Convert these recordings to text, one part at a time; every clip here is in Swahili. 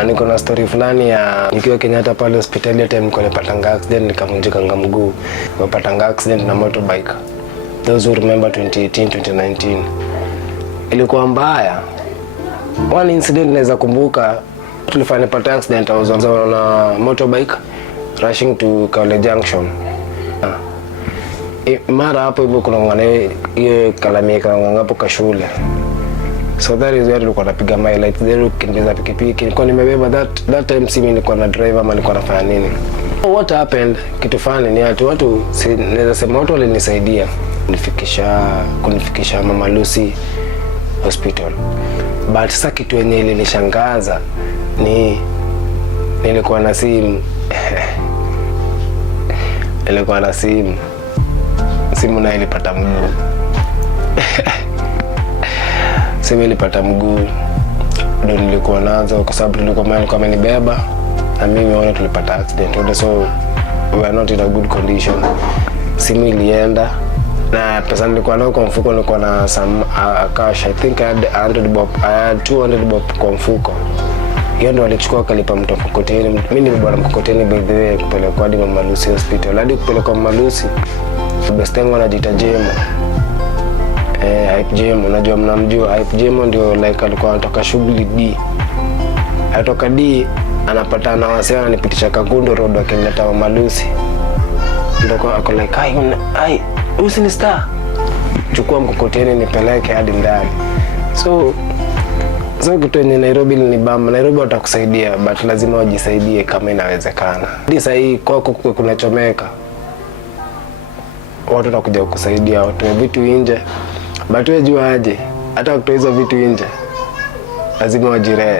Niko na story fulani ya nikiwa Kenyatta pale hospitali time niko nilipata accident nikavunjika mguu. Nilipata accident na motorbike. Those who remember 2018 2019. Ilikuwa mbaya. One incident naweza kumbuka, tulifanya pata accident I was on a motorbike rushing to Kawale Junction. Mara hapo hivyo kuna ngane hiyo kalamika ngapo ka shule. So that is where nilikuwa napiga my light there ukimbiza pikipiki. Nilikuwa nimebeba that time si mimi nilikuwa na driver ama nilikuwa nafanya nini. What happened? Kitu fani ni watu naweza sema watu walinisaidia kunifikisha Mama Lucy Hospital. But sasa kitu yenye ilinishangaza ni nilikuwa na simu. Nilikuwa na simu na ilipata mguu. Simu ilipata mguu. Ndio nilikuwa nazo kwa sababu nilikuwa amenibeba na mimi wao tulipata accident. So we were not in a good condition. Simu ilienda na pesa nilikuwa nayo kwa mfuko, nilikuwa na some cash. I think I had 100 bob. I had 200 bob kwa mfuko. Hiyo ndio alichukua kalipa mtu mkokoteni. Mimi nilibeba mkokoteni by the way kupeleka hadi Mama Lucy Hospital. Hadi kupeleka Mama Lucy. Best yangu anajiita Jemo. Hype Jemo, unajua mnamjua. Hype Jemo ndio like alikuwa anatoka shughuli D. Atoka D anapata na wasee ananipitisha Kagundo Road akileta Mama Lucy. Ndio ako like ai usi ni star. Chukua mkokoteni nipeleke hadi ndani. So kitu yenye Nairobi ni bamba. Nairobi watakusaidia but lazima ujisaidie kama inawezekana. Hadi sasa hii kwako kunachomeka. Watu watakuja kukusaidia, watu vitu nje. But wewe jua aje, hata kutoa hizo vitu nje lazima wajiree.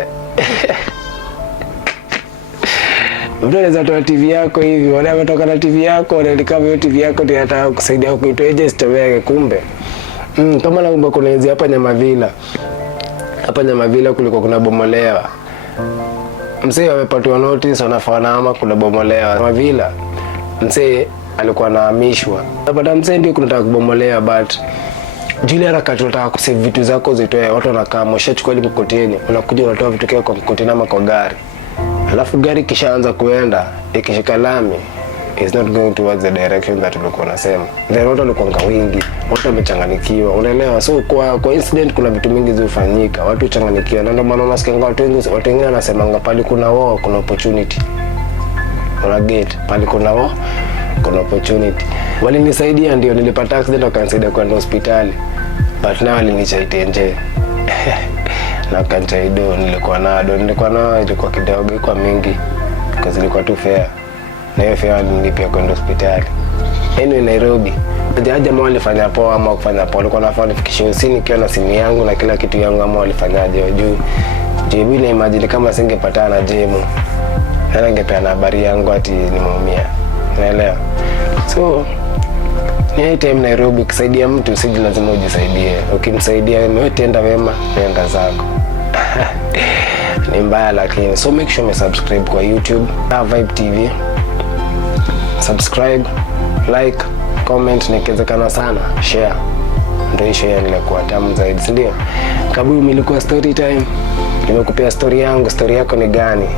Mtu anaweza toa TV yako hivi, wale wametoka na TV yako, wale kama hiyo TV yako ndio hata kusaidia kuitoa nje sitoweke kumbe. Kama naomba kuna hizi hapa Nyamavila. Hapa Nyamavila kulikuwa kuna bomolewa. Mzee amepatiwa notice wanafanya ama kuna bomolewa. Nyamavila mzee alikuwa anahamishwa. Baada mzee ndio kunataka kubomolewa but jile harakati tunataka kusave vitu zako zitoe, watu wanakaa mshachukua ile mkokoteni, unakuja unatoa vitu vyako kwa mkokoteni ama kwa gari. Alafu gari kishaanza kuenda ikishika lami is not going towards the direction that tulikuwa nasema. Then watu walikuwa wingi, watu wamechanganyikiwa, unaelewa? So kwa incident kuna vitu mingi zilifanyika, watu changanyikiwa. Na ndio maana unasikia watu wengine wanasema pale kuna war, kuna opportunity. Una get pale kuna war, kuna opportunity. Walinisaidia ndio nilipata accident wakanisaidia kwenda hospitali. But now walinichaite nje. Na kanchaido nilikuwa na ilikuwa kidogo kwa mingi because ilikuwa tu fair. Na hiyo fair nilipia kwenda hospitali. Anyway Nairobi. Jamaa walifanya poa ama kufanya poa. Walikuwa nafanya nifikishe usini nikiwa na simu yangu na kila kitu yangu ama walifanyaje juu. JB na imagine kama singepatana na Jemo. Na ningepeana habari yangu ati nimeumia. Unaelewa? So ni time Nairobi kusaidia mtu usiji lazima ujisaidie. Ukimsaidia wewe tenda wema, nenda zako. Ni mbaya lakini so make sure you subscribe kwa YouTube Vibe TV. Subscribe, like, comment na ikiwezekana sana share. Ndio share nilikuwa tamu zaidi, si ndio? Kabuyu ilikuwa story time. Nimekupea story yangu, story yako ni gani?